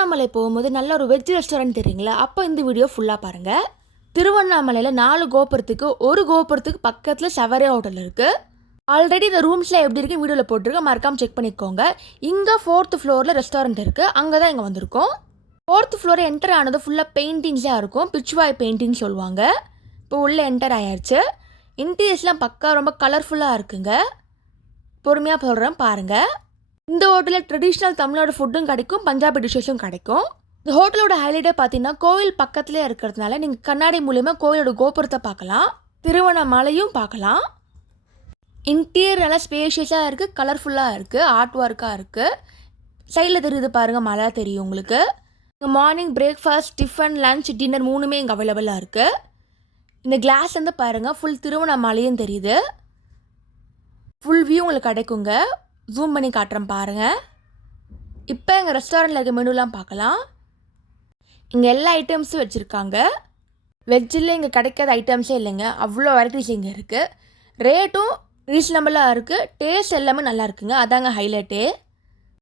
திருவண்ணாமலை போகும்போது நல்ல ஒரு வெஜ் ரெஸ்டாரண்ட் தெரியுங்களா, அப்போ இந்த வீடியோ ஃபுல்லாக பாருங்கள். திருவண்ணாமலையில் 4 கோபுரத்துக்கு ஒரு கோபுரத்துக்கு பக்கத்தில் சவரே ஹோட்டல் இருக்குது. ஆல்ரெடி இந்த ரூம்ஸ்லாம் எப்படி இருக்குன்னு வீடியோவில் போட்டிருக்கேன், மறக்காமல் செக் பண்ணிக்கோங்க. இங்கே 4th ஃப்ளோரில் ரெஸ்டாரண்ட் இருக்குது, அங்கே தான் இங்கே வந்திருக்கோம். 4th ஃப்ளோரை என்டர் ஆனது ஃபுல்லாக பெயிண்டிங்ஸாக இருக்கும், பிச்வாய் பெயிண்டிங் சொல்லுவாங்க. இப்போ உள்ளே என்டர் ஆயாச்சு. இன்டீரியர்ஸ்லாம் பக்கா ரொம்ப கலர்ஃபுல்லாக இருக்குங்க. பொறுமையாக சொல்கிறேன் பாருங்கள். இந்த ஹோட்டலில் ட்ரெடிஷ்னல் தமிழ்நாடு ஃபுட்டும் கிடைக்கும், பஞ்சாபி டிஷ்ஷஸும் கிடைக்கும். இந்த ஹோட்டலோட ஹைலைட்டே பார்த்தீங்கன்னா கோவில் பக்கத்துலேயே இருக்கிறதுனால நீங்கள் கண்ணாடி மூலிமா கோவிலோட கோபுரத்தை பார்க்கலாம், திருவண்ணாமலையும் பார்க்கலாம். இன்டீரியர் நல்லா ஸ்பேஷியஸாக இருக்குது, கலர்ஃபுல்லாக இருக்குது, ஆர்ட் ஒர்க்காக இருக்குது. சைடில் தெரியுது பாருங்கள், மழை தெரியும் உங்களுக்கு. இங்கே morning breakfast, tiffin, lunch, dinner 3மே இங்கே அவைலபிளாக இருக்குது. இந்த கிளாஸ் வந்து பாருங்கள், ஃபுல் திருவண்ணாமலையும் தெரியுது. ஃபுல் வியூ உங்களுக்கு கிடைக்குங்க. ஜூம் பண்ணி காட்டுறேன் பாருங்கள். இப்போ எங்கள் ரெஸ்டாரண்ட்டில் இருக்க மெனுலாம் பார்க்கலாம். இங்கே எல்லா ஐட்டம்ஸும் வச்சுருக்காங்க. வெஜ்ஜில் இங்கே கிடைக்காத ஐட்டம்ஸே இல்லைங்க, அவ்வளோ வெரைட்டிஸ் இங்கே இருக்குது. ரேட்டும் ரீசனபிளாக இருக்குது, டேஸ்ட் எல்லாமே நல்லா இருக்குங்க, அதாங்க ஹைலைட்டே.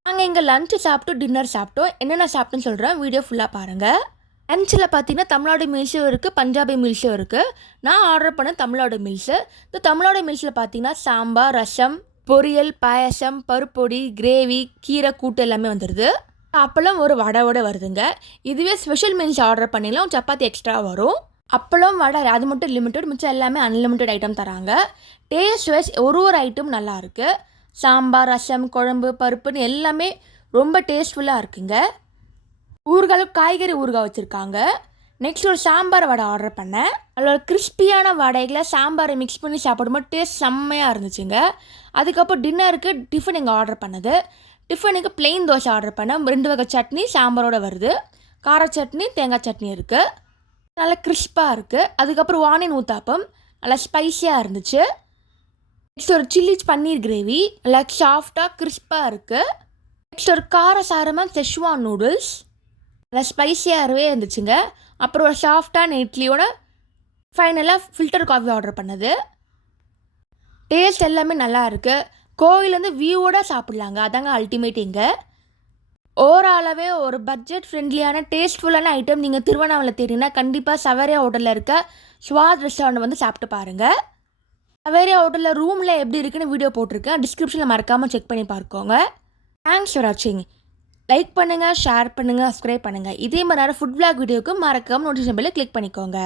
நாங்கள் இங்கே லன்ச்சு சாப்பிட்டோம், டின்னர் சாப்பிட்டோம். என்னென்ன சாப்பிட்டோன்னு சொல்கிறேன், வீடியோ ஃபுல்லாக பாருங்கள். லன்ச்சில் பார்த்தீங்கன்னா தமிழ்நாடு மீல்ஸும் இருக்குது, பஞ்சாபி மீல்ஸும் இருக்குது. நான் ஆர்டர் பண்ண தமிழ்நாடு மீல்ஸு. இந்த தமிழ்நாடு மீல்ஸில் பார்த்தீங்கன்னா சாம்பார், ரசம், பொரியல், பாயசம், பருப்பொடி, கிரேவி, கீரை கூட்டு எல்லாமே வந்துடுது. அப்பளம் ஒரு வடை வருதுங்க. இதுவே ஸ்பெஷல் மீல்ஸ் ஆர்டர் பண்ணிடலாம், சப்பாத்தி எக்ஸ்ட்ரா வரும். அப்பளம் வடை அது மட்டும் லிமிட்டட், மிச்சம் எல்லாமே அன்லிமிட்டட் ஐட்டம் தராங்க. டேஸ்ட் வைஸ் ஒரு ஐட்டம் நல்லாயிருக்கு. சாம்பார், ரசம், குழம்பு, பருப்புன்னு எல்லாமே ரொம்ப டேஸ்ட்ஃபுல்லாக இருக்குங்க. ஊறுகாய், காய்கறி ஊறுகாய் வச்சுருக்காங்க. நெக்ஸ்ட் ஒரு சாம்பார் வடை ஆர்டர் பண்ணேன். அதில் ஒரு கிறிஸ்பியான வடைகளை சாம்பாரை மிக்ஸ் பண்ணி சாப்பிடும்போது டேஸ்ட் செம்மையாக இருந்துச்சுங்க. அதுக்கப்புறம் டின்னருக்கு டிஃபன் இங்கே ஆர்டர் பண்ணது. டிஃபனுக்கு பிளெயின் தோசை ஆர்டர் பண்ணேன். 2 வகை சட்னி சாம்பாரோடு வருது. கார சட்னி, தேங்காய் சட்னி இருக்குது. நல்லா கிறிஸ்பாக இருக்குது. அதுக்கப்புறம் ஆனியன் ஊத்தாப்பம் நல்லா ஸ்பைஸியாக இருந்துச்சு. நெக்ஸ்ட் ஒரு சில்லி பன்னீர் கிரேவி நல்லா சாஃப்டாக கிறிஸ்பாக இருக்குது. நெக்ஸ்ட் ஒரு காரசாரமாக செஷ்வான் நூடுல்ஸ் நல்லா ஸ்பைஸியாகவே இருந்துச்சுங்க. அப்புறம் ஒரு சாஃப்டான இட்லியோட ஃபைனலாக ஃபில்டர் காஃபி ஆர்டர் பண்ணது. டேஸ்ட் எல்லாமே நல்லா இருக்குது. கோவிலேருந்து வியூவோட சாப்பிட்லாங்க, அதாங்க அல்டிமேட். இங்கே ஓவராலாகவே ஒரு பட்ஜெட் ஃப்ரெண்ட்லியான டேஸ்ட்ஃபுல்லான ஐட்டம் நீங்கள் திருவண்ணாமலை தேடிங்கன்னா கண்டிப்பாக சவேரியா ஹோட்டலில் இருக்க ஸ்வாத் ரெஸ்டாரண்ட் வந்து சாப்பிட்டு பாருங்கள். சவேரியா ஹோட்டலில் ரூமில் எப்படி இருக்குன்னு வீடியோ போட்டிருக்கேன், டிஸ்கிரிப்ஷனில் மறக்காமல் செக் பண்ணி பார்க்கோங்க. தேங்க்ஸ் ஃபார் வாட்சிங். லைக் பண்ணுங்கள், ஷேர் பண்ணுங்கள், சப்ஸ்கிரைப் பண்ணுங்கள். இதே மாதிரி ஃபுட் விளாக் வீடியோக்கு மறக்காமல் நோட்டிஃபிகேஷன் பெல்லை கிளிக் பண்ணிக்கோங்க.